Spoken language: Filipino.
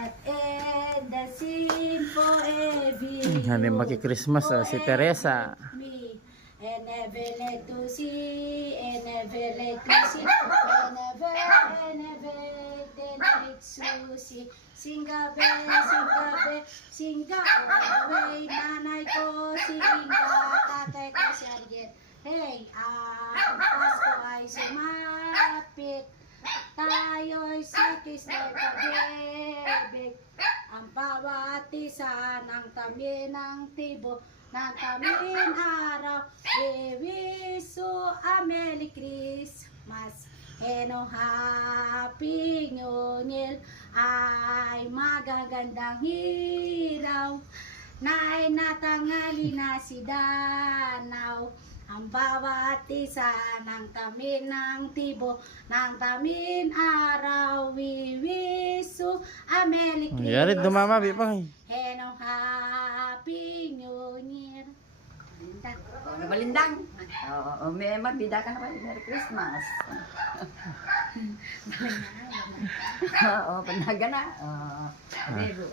But and the sing for every Hindi maki-Christmas si Teresa. me. And never let to see, and never let to see, and never the next Susie. Singabe, singa away, nanay ko, singa, tatay ko si Ariel. Hey, ang Pasko ay sumapit, tayo'y sikis na pag-ibig. Ang bawat isa ng tamin ng tibo, ng tamin araw, we wish you a Merry Christmas and a Happy New Year. Ay magagandang hiraw, na natangali na si Danaw. Ang bawat isa ng tamin ng tibo, ng tamin araw, we wish you a Merry Christmas. Yari, dumama, bipang. And a Happy New Year. Malindang. Malindang. Oo, may mabida ka na ba? Merry Christmas. Oo, panaga na. Oo. Sige.